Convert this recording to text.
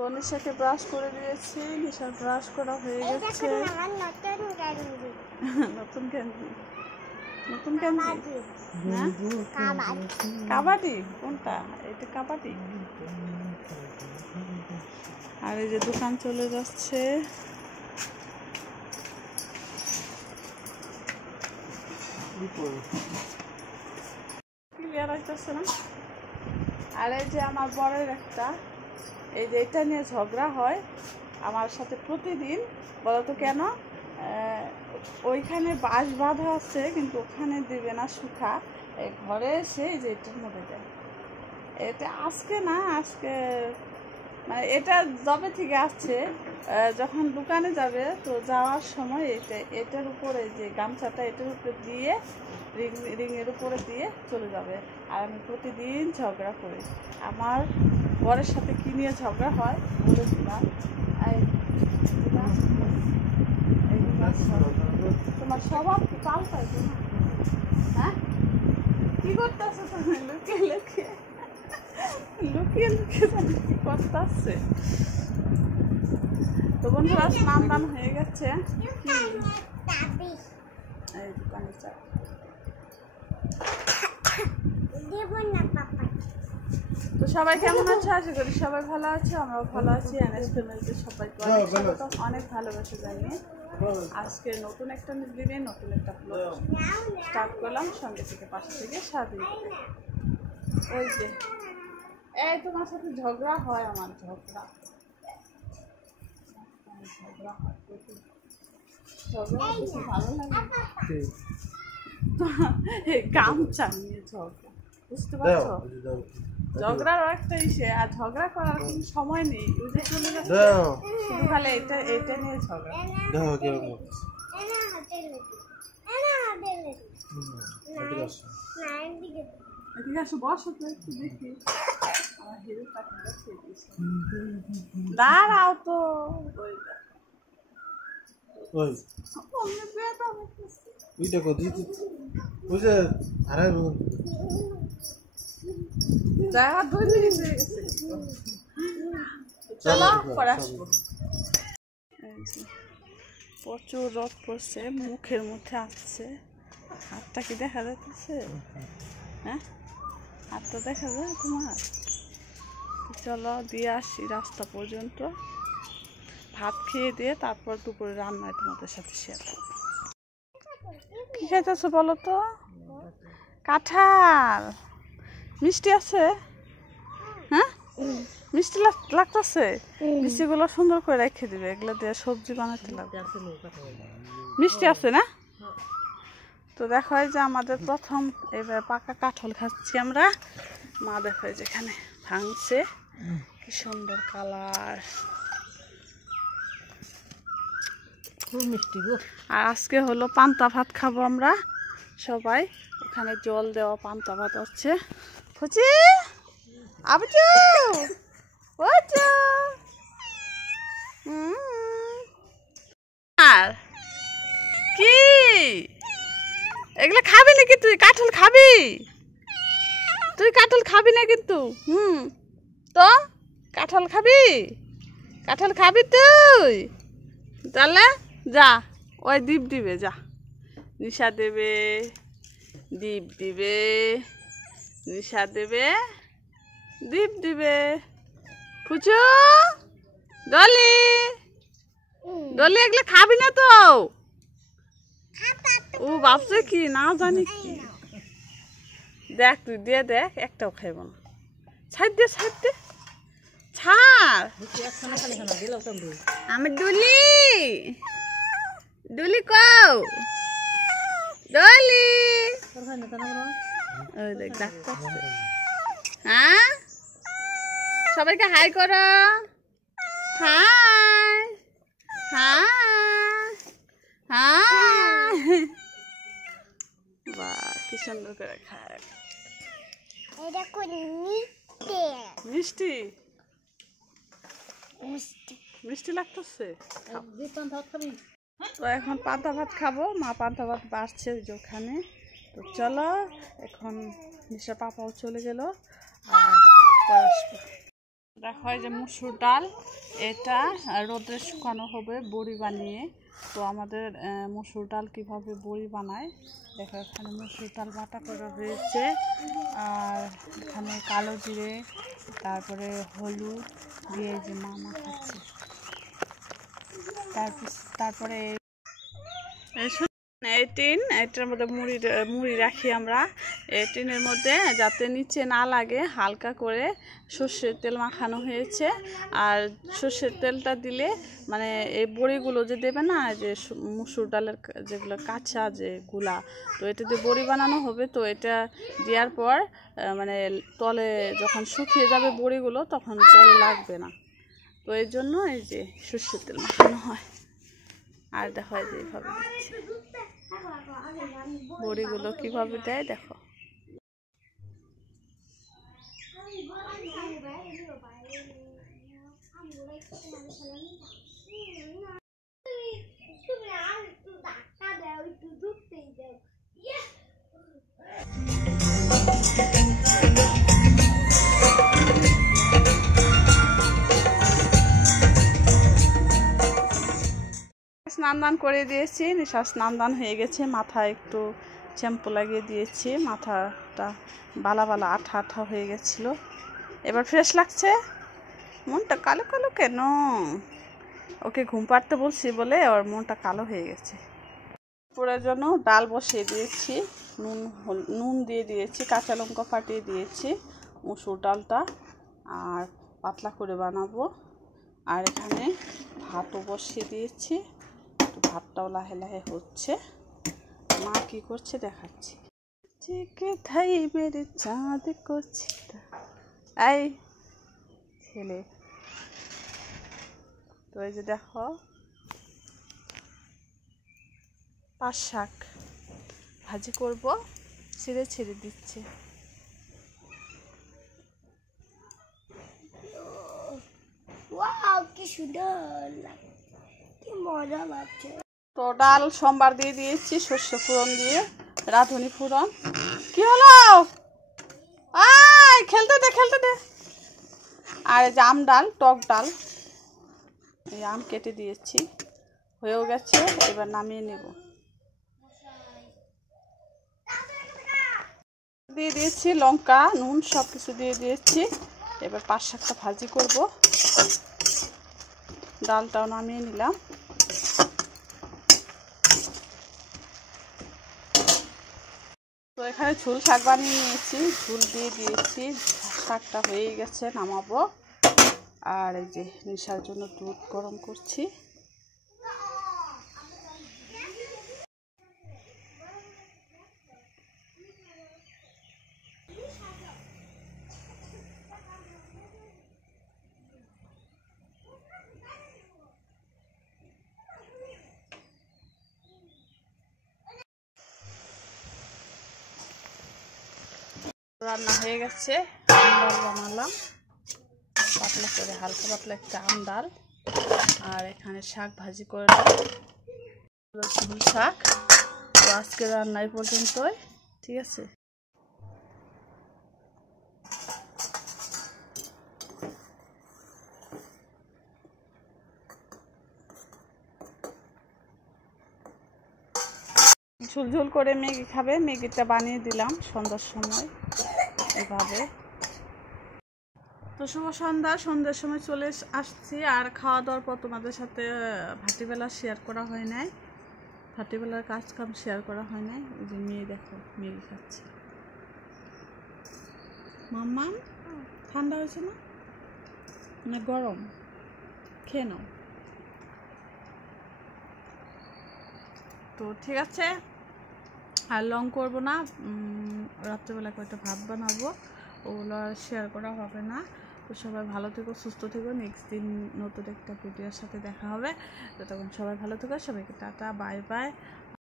তো নিশাকে ব্রাশ করে দিয়েছি, নিশার ব্রাশ করা হয়ে গেছে। নতুন ক্যান্ডি, নতুন ক্যান্ডি, কাবাডি কোনটা? এটা কাবাডি। আর এই যে দোকান চলে যাচ্ছে। ক্লিয়ার হইতেছে না। আর এই যে আমার বরের একটা, এই যে এটা নিয়ে ঝগড়া হয় আমার সাথে প্রতিদিন। বলতো কেন? ওইখানে বাঁশ বাঁধা আছে কিন্তু ওখানে দিবে না শুকা, ঘরে এসে এই যে এটার মধ্যে দেয়। এটা আজকে না, আজকে মানে এটা যবে থেকে আসছে, যখন দোকানে যাবে তো যাওয়ার সময় এটার উপরে যে গামছাটা এটার উপরে দিয়ে রিংয়ের উপরে দিয়ে চলে যাবে। আর আমি প্রতিদিন ঝগড়া করি। আমার বরের সাথে কী নিয়ে ঝগড়া হয় বলেছিলাম। তোমার স্বভাব কি পাল্টাই তো না? হ্যাঁ, কি করতেছো তুমি? লুকিয়ে লুকিয়ে লুকিয়ে লুকিয়ে কি করতেছে? তো বন্ধুরা স্নান দান হয়ে গেছে। এই দোকানে চা তো সবাই কেমন আছে? আশা করি সবাই ভালো আছে, আমরাও ভালো আছি। এনএস ফ্যামিলিতে সবাইকে অনেক ভালোবাসা জানিয়ে আজকে নতুন একটা দিনে নতুন একটা ব্লগ স্টার্ট করলাম। সঙ্গে থেকে পাশে থেকে সাথে ওই যে এই তোমার সাথে ঝগড়া হয়, আমার ঝগড়া হয়, ঝগড়া ভালো লাগে। গামছা নিয়ে ঝগড়া, বুঝতে পারছো? ঝগড়ার একটা ইসে, আর ঝগড়া করার কোনো সময় নেই। ওই যে চলে যাচ্ছে শুধু খালি এটা নিয়ে ঝগড়া। ঠিক আছে, বসো তো একটু দেখি। আমার হিরো পাখিটা খেয়ে দিয়েছে। দাঁড়াও তো, চলো পরে আসবো। প্রচুর রোদ পড়ছে, মুখের মধ্যে আসছে। হাতটা কি দেখা যাচ্ছে? হ্যাঁ, হাতটা দেখা যায় তোমার? চলো দিয়ে আসি রাস্তা পর্যন্ত, ভাত খেয়ে দিয়ে তারপর দুপুরে রান্নায় তোমাদের সাথে শেয়ার করবো। কি খাইতেছো বলো তো? কাঁঠাল মিষ্টি আছে? হ্যাঁ, মিষ্টি লাগতেছে। মিষ্টিগুলো সুন্দর করে রেখে দিবে, এগুলো দিয়ে সবজি বানাতে লাগবে। মিষ্টি আছে না? তো দেখো যে আমাদের প্রথম এবার পাকা কাঁঠাল খাচ্ছি আমরা। মা দেখো যেখানে ভাঙছে, কি সুন্দর কালার, খুব মিষ্টি গো। আর আজকে হলো পান্তা ভাত খাবো আমরা সবাই। ওখানে জল দেওয়া পান্তা ভাত হচ্ছে। ফুচি আবুচু ওচু আর কি এগুলো খাবি নাকি তুই? কাঁঠাল খাবি? তুই কাঁঠাল খাবি না কিন্তু। তো কাঁঠাল খাবি? কাঁঠাল খাবি তুই? তাহলে যা, ওই দীপ দিবে, যা নিশা দেবে, দীপ দিবে, নিশা দেবে, দীপ দিবে। ফুচু ডলি, ডলি এগুলো খাবি না তো? ও ভাবছে কি না জানি কি। দেখ তুই দিয়ে দেখ, একটাও খাইব না। ছাড় দে, ছাড় দে, ছাড়। আমি ডলি, ডলি কও, ডলি। ওই দেখ ডাক্তার। হ্যাঁ, সবাইকে হাই করো। High high high. বাহ, কি সুন্দর করে খায়। মিষ্টি মিষ্টি লাগতেছে। তো এখন পান্তা ভাত খাবো। মা পান্তা ভাত বাড়ছে ওই যে ওখানে। তো চলো, এখন নিশা পাপাও চলে গেল, আর আসবো। দেখো এই যে মসুর ডাল, এটা রোদে শুকানো হবে বড়ি বানিয়ে। তো আমাদের মসুর ডাল কীভাবে বড়ি বানায় দেখো। এখানে মসুর ডাল বাটা করা হয়েছে, আর এখানে কালো জিরে, তারপরে হলুদ দিয়ে যে মামা খাচ্ছে। তারপরে এই টিন, এটার মধ্যে মুড়ি রাখি আমরা। এই টিনের মধ্যে যাতে নিচে না লাগে হালকা করে সর্ষের তেল মাখানো হয়েছে। আর সর্ষের তেলটা দিলে মানে এই বড়িগুলো যে দেবে না, যে মসুর ডালের যেগুলো কাঁচা যেগুলা, তো এটা দিয়ে বড়ি বানানো হবে। তো এটা দেওয়ার পর মানে তলে যখন শুকিয়ে যাবে বড়িগুলো, তখন তলে লাগবে না। তো এই জন্য এই যে সর্ষের তেল মাখানো হয়। আর দেখো এই যে এইভাবে দিচ্ছে বড়িগুলো কিভাবে দেয় দেখো। স্নান করে দিয়েছি, নিশা স্নান হয়ে গেছে। মাথায় একটু শ্যাম্পু লাগিয়ে দিয়েছি, মাথাটা বালা বালা আঠা আঠা হয়ে গেছিল। এবার ফ্রেশ লাগছে। মনটা কালো কালো কেন? ওকে ঘুম পাড়তে বলছি বলে ওর মনটা কালো হয়ে গেছে। পুরের জন্য ডাল বসিয়ে দিয়েছি, নুন দিয়ে দিয়েছি, কাঁচা লঙ্কা ফাটিয়ে দিয়েছি মসুর ডালটা, আর পাতলা করে বানাবো। আর এখানে ভাতও বসিয়ে দিয়েছি, ভাতটাও লাহে লাহে হচ্ছে। মা কি করছে দেখাচ্ছি। ঠিক ঠাই মেরে চাঁদ করছি এই ছেলে। তো এই যে দেখো পাঁচ শাক ভাজি করব, ছিঁড়ে ছিঁড়ে দিচ্ছে। কি সুন্দর, কি মজা লাগছে। তো ডাল সোমবার দিয়ে দিয়েছি সর্ষে ফোড়ন দিয়ে, রাঁধুনি ফোড়ন। কি হলো? খেলতে দে খেলতে দে। আর এই যে আম ডাল, টক ডাল, এই আম কেটে দিয়েছি, হয়েও গেছে। এবার নামিয়ে নেব। দিয়ে দিয়েছি লঙ্কা, নুন সব কিছু দিয়ে দিয়েছি। এবার পাঁচ শাকটা ভাজি করব। ডালটাও নামিয়ে নিলাম। তো এখানে ঝুল শাক বানিয়ে নিয়েছি, ঝুল দিয়ে দিয়েছি। শাকটা হয়ে গেছে, নামাবো। আর এই যে নিশার জন্য দুধ গরম করছি। রান্না হয়ে গেছে, আম ডাল বানালাম পাতলা করে, হালকা পাতলা একটা আম ডাল। আর এখানে শাক ভাজি করলাম, ঝুল শাক। তো আজকে রান্না এই পর্যন্তই, ঠিক আছে। ঝুলঝুল করে ম্যাগি খাবে, ম্যাগিটা বানিয়ে দিলাম সন্ধ্যার সময় এভাবে। তো শুভ সন্ধ্যা, সন্ধ্যার সময় চলে আসছি। আর খাওয়া দাওয়ার পর তোমাদের সাথে ভাটিবেলা শেয়ার করা হয় নাই, ভাটিবেলার কাজ কাম শেয়ার করা হয় নাই। ওই যে মেয়ে দেখো ম্যাগি খাচ্ছে। মাম্মা ঠান্ডা হয়েছে না, না গরম? খেয়ে নাও। তো ঠিক আছে, আর লং করবো না। রাত্রেবেলা কয়েকটা ভাত বানাবো, ওগুলো আর শেয়ার করা হবে না। তো সবাই ভালো থেকো, সুস্থ থেকো। নেক্সট দিন নতুন একটা ভিডিওর সাথে দেখা হবে। তো তখন সবাই ভালো থেকো, সবাইকে টাটা, বাই বাই।